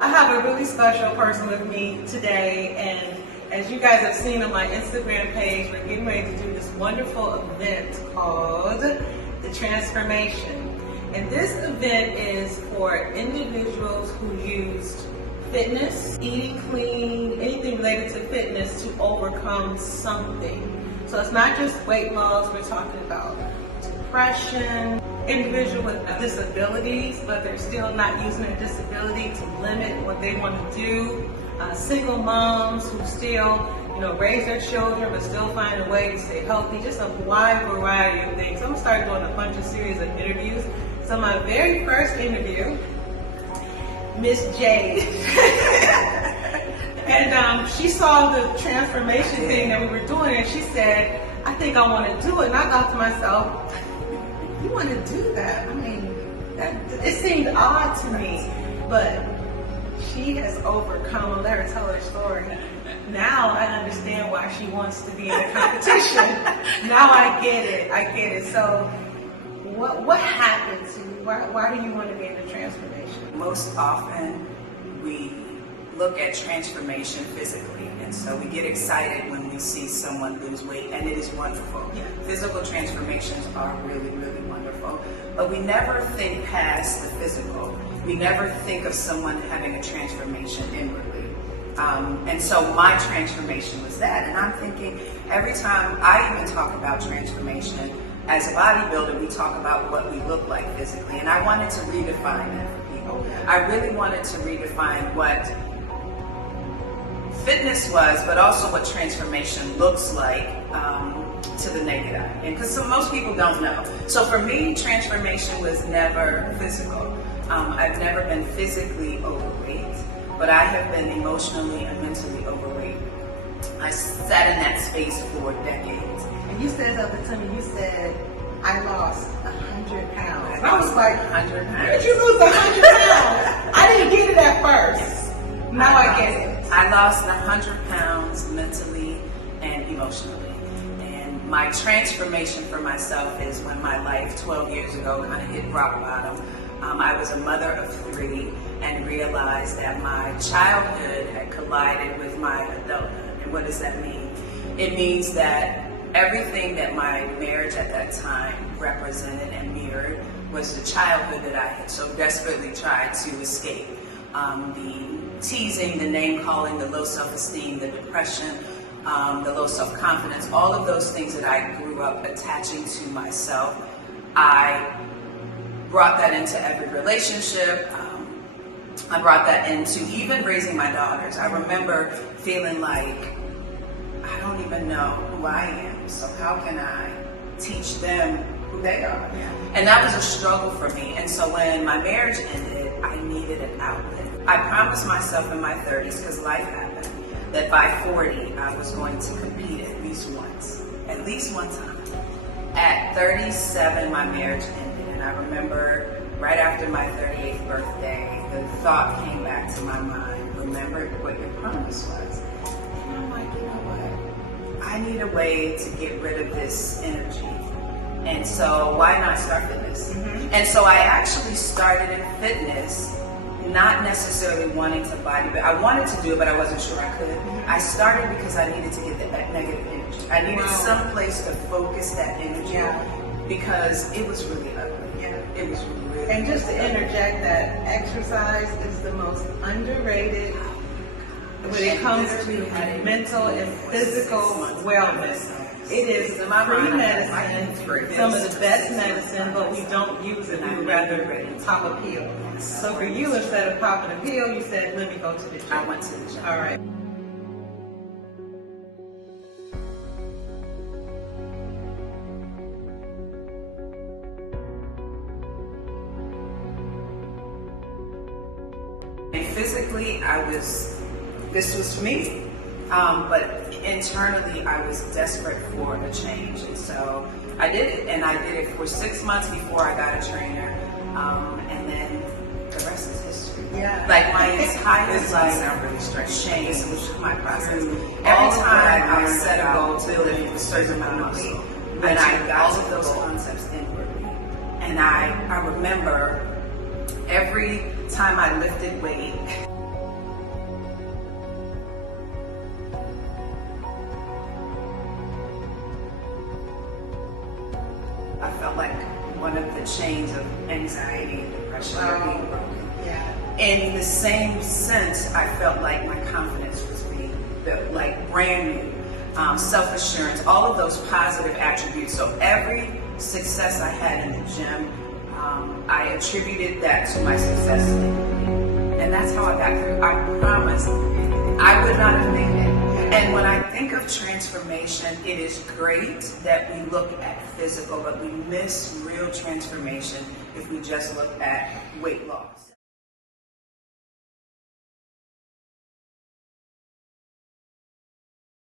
I have a really special person with me today, and as you guys have seen on my Instagram page, we're getting ready to do this wonderful event called The Transformation. And this event is for individuals who used fitness, eating clean, anything related to fitness to overcome something. So it's not just weight loss, we're talking about depression, individuals with disabilities, but they're still not using their disability to limit what they want to do. Single moms who still, raise their children but still find a way to stay healthy. Just a wide variety of things. I'm gonna start doing a bunch of series of interviews. So my very first interview, Miss Jade, and she saw the transformation thing that we were doing, and she said, "I think I want to do it." And I thought to myself, you want to do that? I mean, it seemed odd to me, but she has overcome. I'll let her tell her story. Now I understand why she wants to be in a competition. Now I get it. So what happened to you? Why do you want to be in the transformation? Most often we look at transformation physically, and so we get excited when we see someone lose weight, and it is wonderful. Yeah. Physical transformations are really, really wonderful, but we never think past the physical. We never think of someone having a transformation inwardly. And so my transformation was that, and I'm thinking every time I even talk about transformation, as a bodybuilder, we talk about what we look like physically, and I wanted to redefine that for people. I really wanted to redefine what fitness was, but also what transformation looks like to the naked eye. And because most people don't know. So for me, transformation was never physical. I've never been physically overweight, but I have been emotionally and mentally overweight. I sat in that space for decades. And you said something to me. You said, I lost 100 pounds. I was like, 100 pounds. Where did you lose 100 pounds? I didn't get it at first. Now I get it. I lost 100 pounds mentally and emotionally. And my transformation for myself is when my life 12 years ago kind of hit rock bottom. I was a mother of 3 and realized that my childhood had collided with my adulthood. And what does that mean? It means that everything that my marriage at that time represented and mirrored was the childhood that I had so desperately tried to escape. The teasing, the name calling, the low self-esteem, the depression, the low self-confidence, all of those things that I grew up attaching to myself, I brought that into every relationship. I brought that into even raising my daughters. I remember feeling like, I don't even know who I am, so how can I teach them who they are? Yeah. And that was a struggle for me. And so when my marriage ended, I needed an outlet. I promised myself in my 30s, because life happened, that by 40, I was going to compete at least one time. At 37, my marriage ended, and I remember right after my 38th birthday, the thought came back to my mind, remember what your promise was. And I'm like, you know what? I need a way to get rid of this energy. And so why not start fitness? Mm-hmm. And so I actually started in fitness, not necessarily wanting to bodybuild. I wanted to do it, but I wasn't sure I could. Mm-hmm. I started because I needed to get that negative energy. I needed some place to focus that energy because it was really ugly. Yeah. It was really And just to interject that exercise is the most underrated when it comes to mental and physical wellness. It is free medicine, some of the best medicine, but we don't use it. We would rather pop a pill. So for you, instead of popping a pill, you said, let me go to the gym. I went to the gym. All right. And physically, this was me. But internally, I was desperate for a change. And so I did it, and I did it for 6 months before I got a trainer. And then the rest is history. Yeah. Like my entire life changed through my process. Every time I set a goal to build a certain amount of muscle, and I got to those concepts inwardly. And I remember every time I lifted weight, chains of anxiety and depression were being broken. Yeah. In the same sense, I felt like my confidence was being built, like brand new, self-assurance, all of those positive attributes. So every success I had in the gym, I attributed that to my success. And that's how I got through. I promise I would not have made it. And when I think of transformation, it is great that we look at physical, but we miss real transformation if we just look at weight loss.